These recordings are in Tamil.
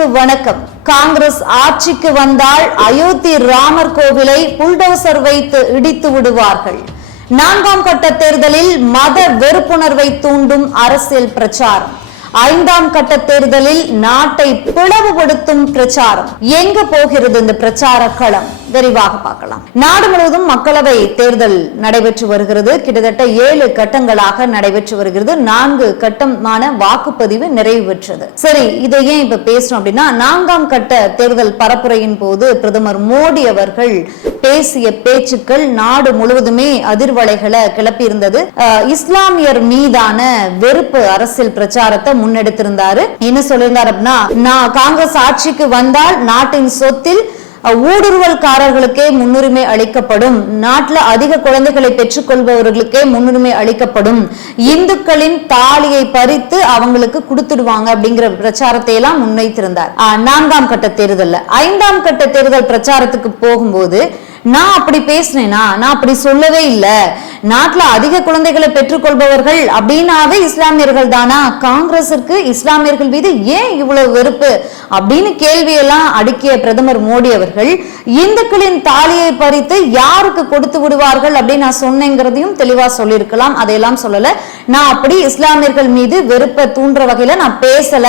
நேயர்களுக்கு வணக்கம். காங்கிரஸ் ஆட்சிக்கு வந்தால் அயோத்தி ராமர் கோவிலை புல்டோசர் வைத்து இடித்து விடுவார்கள். 4ஆம் கட்ட தேர்தலில் மத வெறுப்புணர்வை தூண்டும் அரசியல் பிரச்சாரம். 5ஆம் கட்ட தேர்தலில் நாட்டை பிளவுபடுத்தும் பிரச்சாரம். எங்க போகிறது இந்த பிரச்சார களம்? விரிவாக பார்க்கலாம். நாடு முழுவதும் மக்களவை தேர்தல் நடைபெற்று வருகிறது. கிட்டத்தட்ட 7 கட்டங்களாக நடைபெற்று வருகிறது. 4 கட்டமான வாக்குப்பதிவு நிறைவு பெற்றது. சரி, இதை ஏன் இப்ப பேசணும் அப்படின்னா, 4ஆம் கட்ட தேர்தல் பரப்புரையின் போது பிரதமர் மோடி அவர்கள் பேசிய பேச்சுக்கள் நாடு முழுவதுமே அதிர்வலைகளை கிளப்பி இருந்தது. இஸ்லாமியர் மீதான வெறுப்பு அரசியல் பிரச்சாரத்தை முன்னெடுத்திருந்தாரு. என்ன சொல்லியிருந்தார் அப்படின்னா, நான் காங்கிரஸ் ஆட்சிக்கு வந்தால் நாட்டின் சொத்தில் ஊடுருவல்காரர்களுக்கே முன்னுரிமை அளிக்கப்படும், நாட்டில் அதிக குழந்தைகளை பெற்றுக் கொள்பவர்களுக்கே முன்னுரிமை அளிக்கப்படும், இந்துக்களின் தாலியை பறித்து அவங்களுக்கு கொடுத்துடுவாங்க அப்படிங்கிற பிரச்சாரத்தை எல்லாம் முன்வைத்திருந்தார் 4ஆம் கட்ட தேர்தல். 5ஆம் கட்ட தேர்தல் பிரச்சாரத்துக்கு போகும்போது நான் அப்படி பேசினேனா, நான் அப்படி சொல்லவே இல்லை, நாட்டுல அதிக குழந்தைகளை பெற்றுக்கொள்பவர்கள் அப்படின்னாவே இஸ்லாமியர்கள் தானா, காங்கிரஸிற்கு இஸ்லாமியர்கள் மீது ஏன் இவ்வளவு வெறுப்பு அப்படின்னு கேள்வியெல்லாம் அடுக்கிய பிரதமர் மோடி அவர்கள் இந்துக்களின் தாலியை பறித்து யாருக்கு கொடுத்து விடுவார்கள் அப்படின்னு நான் சொன்னேங்கிறதையும் தெளிவா சொல்லியிருக்கலாம். அதையெல்லாம் சொல்லல. நான் அப்படி இஸ்லாமியர்கள் மீது வெறுப்பை தூண்டுற வகையில நான் பேசல,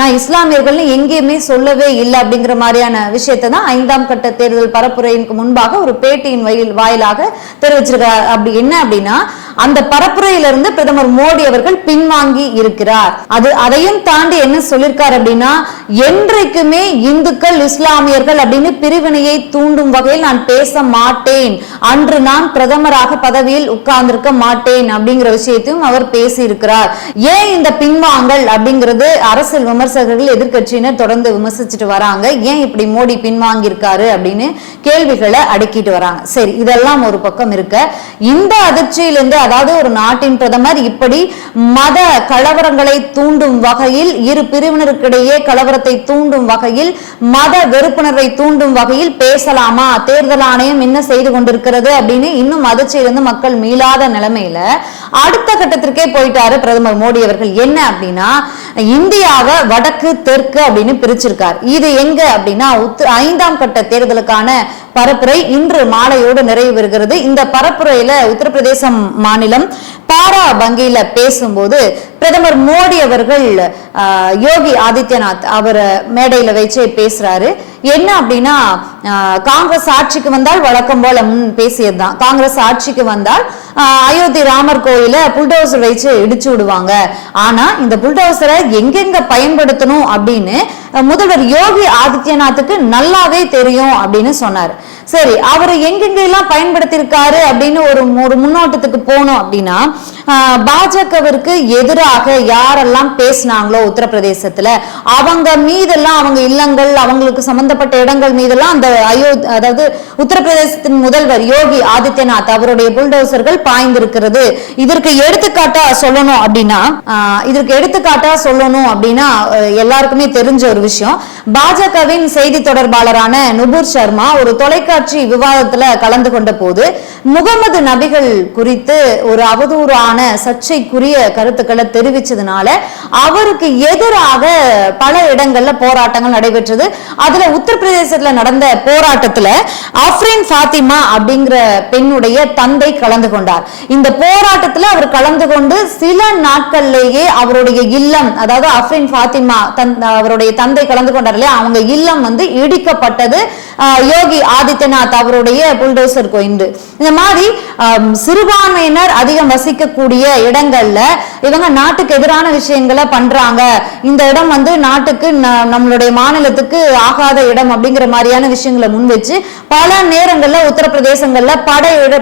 நான் இஸ்லாமியர்கள் எங்கேயுமே சொல்லவே இல்லை அப்படிங்கிற மாதிரியான விஷயத்தை தான் 5ஆம் கட்ட தேர்தல் பரப்புரைக்கு முன்பாக ஒரு பேட்டியின் வாயிலாக தெரிவிச்சிருக்கிறார். அப்படி என்ன அப்படின்னா, அந்த பரப்புரையிலிருந்து பிரதமர் மோடி அவர்கள் பின்வாங்கி இருக்கிறார். அதையும் தாண்டி என்ன சொல்லிருக்கார் அப்படின்னா, என்றைக்குமே இந்துக்கள் இஸ்லாமியர்கள் அப்படின்னு பிரிவினையை தூண்டும் வகையில் நான் பேச மாட்டேன், அன்று நான் பிரதமராக பதவியில் உட்கார்ந்திருக்க மாட்டேன் அப்படிங்கிற விஷயத்தையும் அவர் பேசி இருக்கிறார். ஏன் இந்த பின்வாங்கல் அப்படிங்கிறது அரசியல் விமர்சகர்கள் எதிர்கட்சியினர் தொடர்ந்து விமர்சிச்சுட்டு வராங்க. ஏன் இப்படி மோடி பின்வாங்கி இருக்காரு அப்படின்னு கேள்விகளை அடுக்கிட்டு வராங்க. சரி, இதெல்லாம் ஒரு பக்கம் இருக்க, இந்த அதிர்ச்சியிலிருந்து, அதாவது ஒரு நாட்டின் பிரதமர் இப்படி மத கலவரங்களை தூண்டும் வகையில், இரு பிரிவினருக்கிடையே கலவரத்தை தூண்டும் வகையில், மத வெறுப்புணர்வை தூண்டும் வகையில் பேசலாமா, தேர்தல் ஆணையம் என்ன செய்து கொண்டிருக்கிறது அப்படின்னு இன்னும் அதிர்ச்சியிலிருந்து மக்கள் மீளாத நிலைமையில அடுத்த கட்டத்திற்கே போயிட்டாரு பிரதமர் மோடி அவர்கள். என்ன அப்படின்னா, இந்தியாவை வடக்கு தெற்கு அப்படின்னு பிரிச்சிருக்கார். இது எங்க அப்படின்னா, 5ஆம் கட்ட தேர்தலுக்கான பரப்புரை இன்று மாலையோடு நிறைவு பெறுகிறது. இந்த பரப்புரையில உத்தரப்பிரதேசம் மாநிலம் பாராபங்கியில பேசும்போது பிரதமர் மோடி அவர்கள் யோகி ஆதித்யநாத் அவர் மேடையில வச்சு பேசுறாரு. என்ன அப்படின்னா, காங்கிரஸ் ஆட்சிக்கு வந்தால் வழக்கம் போல பேசியதுதான், காங்கிரஸ் ஆட்சிக்கு வந்தால் அயோத்தி ராமர் கோயில புல்டோசர் வச்சு இடிச்சு விடுவாங்க, ஆனா இந்த புல்டோசரை எங்கெங்க பயன்படுத்தணும் அப்படின்னு முதல்வர் யோகி ஆதித்யநாத்துக்கு நல்லாவே தெரியும் அப்படின்னு சொன்னார். சரி, அவர் எங்கெங்கெல்லாம் பயன்படுத்தியிருக்காரு அப்படின்னு ஒரு முன்னோட்டத்துக்கு போனோம் அப்படின்னா, பாஜகவிற்கு எதிராக யாரெல்லாம் பேசினாங்களோ உத்தரப்பிரதேசத்துல அவங்க மீதெல்லாம், அவங்க இல்லங்கள், அவங்களுக்கு சம்பந்தப்பட்ட இடங்கள் மீதெல்லாம் அந்த அதாவது உத்தரப்பிரதேசத்தின் முதல்வர் யோகி ஆதித்யநாத் அவருடைய புல்டோசர்கள் பாய்ந்திருக்கிறது. இதற்கு எடுத்துக்காட்டா சொல்லணும் அப்படின்னா எல்லாருக்குமே தெரிஞ்ச ஒரு விஷயம், பாஜகவின் செய்தி தொடர்பாளரான நுபுர் சர்மா ஒரு தொலைக்காட்சி விவாதத்துல கலந்து கொண்ட போது முகமது நபிகள் குறித்து ஒரு அவதூறான சர்ச்சைக்குரிய கருத்துக்களை தெரிவிச்சதுனால அவருக்கு எதிராக பல இடங்கள்ல போராட்டங்கள் நடைபெற்றது. அதுல உத்தரப்பிரதேசத்துல நடந்த போராட்டத்துல அஃப்ரின் ஃபாத்திமா அப்படிங்கிற பெண்ணுடைய தந்தை கலந்து கொண்டார். இந்த போராட்டத்துல அவர் கலந்து கொண்டு சில நாட்கள்லேயே அவருடைய இல்லம், அதாவது அஃப்ரின் ஃபாத்திமா அவருடைய தந்தை கலந்து கொண்டார் இல்லையா, அவங்க இல்லம் இடிக்கப்பட்டது யோகி ஆதித்யநாத் அவருடைய புல்டோசர் கொண்டு. இந்த மாதிரி சிறுபான்மையினர் அதிகம் வசிக்கக்கூடிய இடங்கள்ல இவங்க நாட்டுக்கு எதிரான விஷயங்களை பண்றாங்க, இந்த இடம் நாட்டுக்கு நம்மளுடைய மாநிலத்துக்கு ஆகாத இடம் அப்படிங்கிற மாதிரியான விஷயங்களை முன் வச்சு பல நேரங்கள்ல உத்தரப்பிரதேசங்கள்ல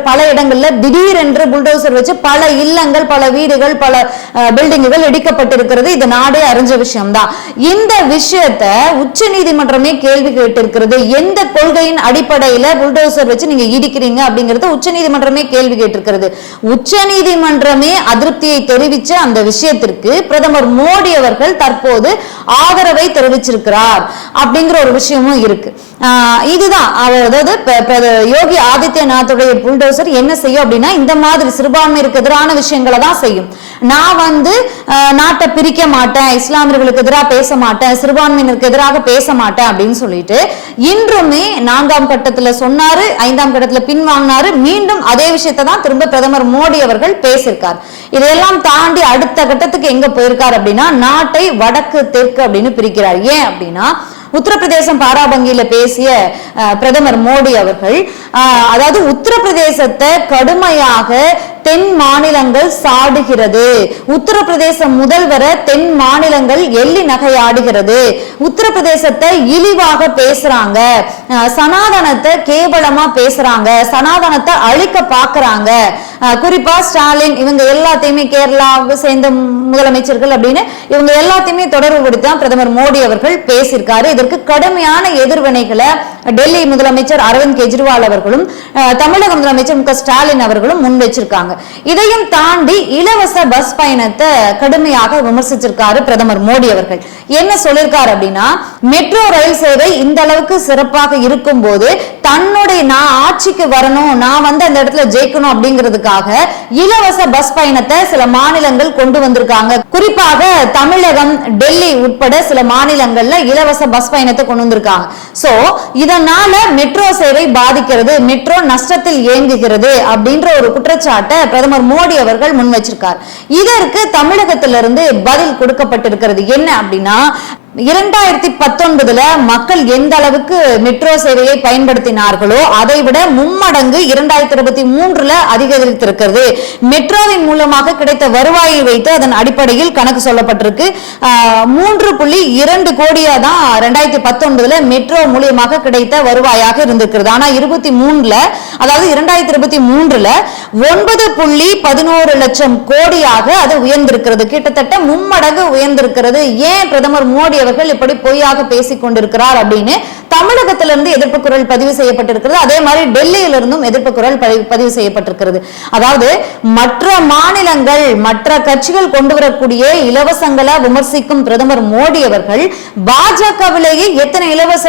பல இடங்கள்ல திடீரென்று புல்டோசர் வச்சு பல இல்லங்கள், பல வீடுகள், பல பில்டிங்குகள் இடிக்கப்பட்டிருக்கிறது. இது நாடே அறிஞ்ச விஷயம்தான். இந்த விஷயத்தை உச்ச நீதிமன்றமே கேள்வி கேட்டிருக்கிறது. எந்த கொள்கையின் அடிப்படையில் முறையில புல்டோசர் வச்சு நீங்க இடிக்கிறீங்க அப்படிங்கறது உச்சநீதிமன்றமே கேள்வி கேட்டிருக்கிறது. உச்சநீதிமன்றமே அதிருப்தியை தெரிவிச்ச அந்த விஷயத்திற்கு பிரதமர் மோடி அவர்கள் தற்போது ஆதரவை தெரிவிச்சிருக்கிறார் அப்படிங்கிற ஒரு விஷயமும் இருக்கு. இதுதான் அதாவது யோகி ஆதித்யநாத்துடைய புல்டோசர் என்ன செய்யும் அப்படின்னா இந்த மாதிரி சிறுபான்மையிற்கு எதிரான விஷயங்களை தான் செய்யும். நான் நாட்டை பிரிக்க மாட்டேன், இஸ்லாமியர்களுக்கு எதிராக பேச மாட்டேன், சிறுபான்மையினருக்கு எதிராக பேச மாட்டேன் அப்படின்னு சொல்லிட்டு இன்றுமே 4ஆம் கட்டத்துல சொன்னாரு, 5ஆம் கட்டத்துல பின்வாங்கினாரு. மீண்டும் அதே விஷயத்தை தான் திரும்ப பிரதமர் மோடி அவர்கள் பேசியிருக்கார். இதையெல்லாம் தாண்டி அடுத்த கட்டத்துக்கு எங்க போயிருக்கார் அப்படின்னா நாட்டை வடக்கு தெற்கு அப்படின்னு பிரிக்கிறார். ஏன் அப்படின்னா உத்தரப்பிரதேசம் பாராபங்கியில பேசிய பிரதமர் மோடி அவர்கள் அதாவது உத்தரப்பிரதேசத்தை கடுமையாக தென் மாநிலங்கள் சாடுகிறது, உத்தரப்பிரதேச முதல்வரை தென் மாநிலங்கள் எள்ளி நகையாடுகிறது, உத்தரப்பிரதேசத்தை இழிவாக பேசுறாங்க, சனாதனத்தை கேவலமா பேசுறாங்க, சனாதனத்தை அழிக்க பாக்குறாங்க. குறிப்பா ஸ்டாலின் இவங்க எல்லாத்தையுமே கேரளாவை சேர்ந்த முதலமைச்சர்கள் அப்படின்னு இவங்க எல்லாத்தையுமே தொடர்பு படுத்தி பிரதமர் மோடி அவர்கள் பேசியிருக்காரு. இதற்கு கடுமையான எதிர்வினைகளை டெல்லி முதலமைச்சர் அரவிந்த் கெஜ்ரிவால் அவர்களும் தமிழக முதலமைச்சர் மு க ஸ்டாலின் அவர்களும் முன் வச்சிருக்காங்க. இதையும் தாண்டி இலவச பஸ் பயணத்தை கடுமையாக விமர்சிச்சிருக்காரு பிரதமர் மோடி அவர்கள். என்ன சொல்லிருக்காரு அப்படின்னா மெட்ரோ ரயில் சேவை இந்த அளவுக்கு சிறப்பாக இருக்கும் போது தன்னுடைய நான் ஆட்சிக்கு வரணும், நான் அந்த இடத்துல ஜெயிக்கணும் அப்படிங்கிறதுக்காக இலவச பஸ் பயணத்தை சில மாநிலங்கள் கொண்டு வந்திருக்காங்க. குறிப்பாக தமிழகம், டெல்லி உட்பட சில மாநிலங்கள்ல இலவச பஸ் பயணத்தை கொண்டு வந்திருக்காங்க. சோ இதனால மெட்ரோ சேவை பாதிக்கிறது, மெட்ரோ நஷ்டத்தில் இயங்குகிறது அப்படின்ற ஒரு குற்றச்சாட்டை பிரதமர் மோடி அவர்கள் முன் வச்சிருக்கார். இதற்கு தமிழகத்திலிருந்து பதில் கொடுக்கப்பட்டிருக்கிறது. என்ன அப்படின்னா 2019 மக்கள் எந்த அளவுக்கு மெட்ரோ சேவையை பயன்படுத்தினார்களோ அதை விட மும்மடங்கு 2023 அதிகரித்திருக்கிறது. மெட்ரோவின் மூலமாக கிடைத்த வருவாயை வைத்து அதன் அடிப்படையில் கணக்கு சொல்லப்பட்டிருக்கு. 3.2 கோடியா தான் 2019 மெட்ரோ மூலமாக கிடைத்த வருவாயாக இருந்திருக்கிறது. ஆனா 23 அதாவது 2023 9.11 லட்சம் கோடியாக அது உயர்ந்திருக்கிறது. கிட்டத்தட்ட மும்மடங்கு உயர்ந்திருக்கிறது. ஏன் பிரதமர் மோடி அவர்கள் இப்படி பொய்யாக பேசிக் கொண்டிருக்கிறார் அப்படின்னு தமிழகத்திலிருந்து எதிர்ப்பு குரல் பதிவு செய்யப்பட்டிருக்கிறது. அதே மாதிரி டெல்லியிலிருந்தும் எதிர்ப்பு குரல் பதிவு செய்யப்பட்டிருக்கிறது. அதாவது மற்ற மாநிலங்கள், மற்ற கட்சிகள் கொண்டு வரக்கூடிய இலவசங்களை விமர்சிக்கும் பிரதமர் மோடி அவர்கள் பாஜகவிலேயே எத்தனை இலவச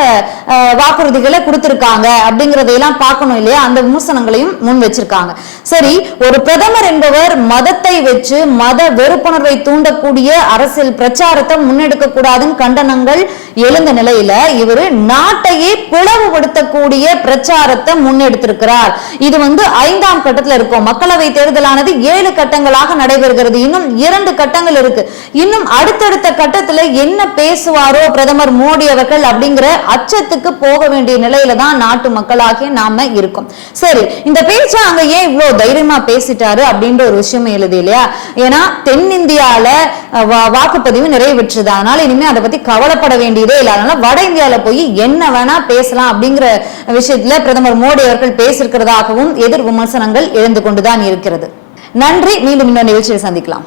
வாக்குறுதிகளை கொடுத்திருக்காங்க அப்படிங்கறதையெல்லாம் பார்க்கணும் இல்லையா? அந்த விமர்சனங்களையும் முன் வச்சிருக்காங்க. சரி, ஒரு பிரதமர் என்பவர் மதத்தை வச்சு மத வெறுப்புணர்வை தூண்டக்கூடிய அரசியல் பிரச்சாரத்தை முன்னெடுக்க கூடாதுன்னு கண்டனங்கள் எழுந்த நிலையில இவர் நாட்டையே பிளவுபடுத்தக்கூடிய பிரச்சாரத்தை முன்னெடுத்திருக்கிறார். இது 5ஆம் கட்டத்தில் இருக்கும். மக்களவை தேர்தலானது 7 கட்டங்களாக நடைபெறுகிறது. இன்னும் 2 கட்டங்கள் இருக்கு. இன்னும் அடுத்தடுத்த கட்டத்துல என்ன பேசுவாரோ பிரதமர் மோடி அவர்கள் அப்படிங்கிற அச்சத்துக்கு போக வேண்டிய நிலையில தான் நாட்டு மக்களாகிய நாம இருக்கும். சரி, இந்த பேச்சை அங்க ஏன் இவ்வளவு தைரியமா பேசிட்டாரு அப்படின்ற ஒரு விஷயம் எழுது இல்லையா? ஏன்னா தென்னிந்தியால வாக்குப்பதிவு நிறைவேற்றுது. அதனால இனிமே அதை பத்தி கவலைப்பட வேண்டியதே இல்லை. அதனால வட இந்தியால போய் என்ன வேணா பேசலாம் அப்படிங்கிற விஷயத்துல பிரதமர் மோடி அவர்கள் பேசியிருக்கிறதாகவும் எதிர் விமர்சனங்கள் எழுந்து கொண்டுதான் இருக்கிறது. நன்றி. மீண்டும் இன்னொரு நிகழ்ச்சியை சந்திக்கலாம்.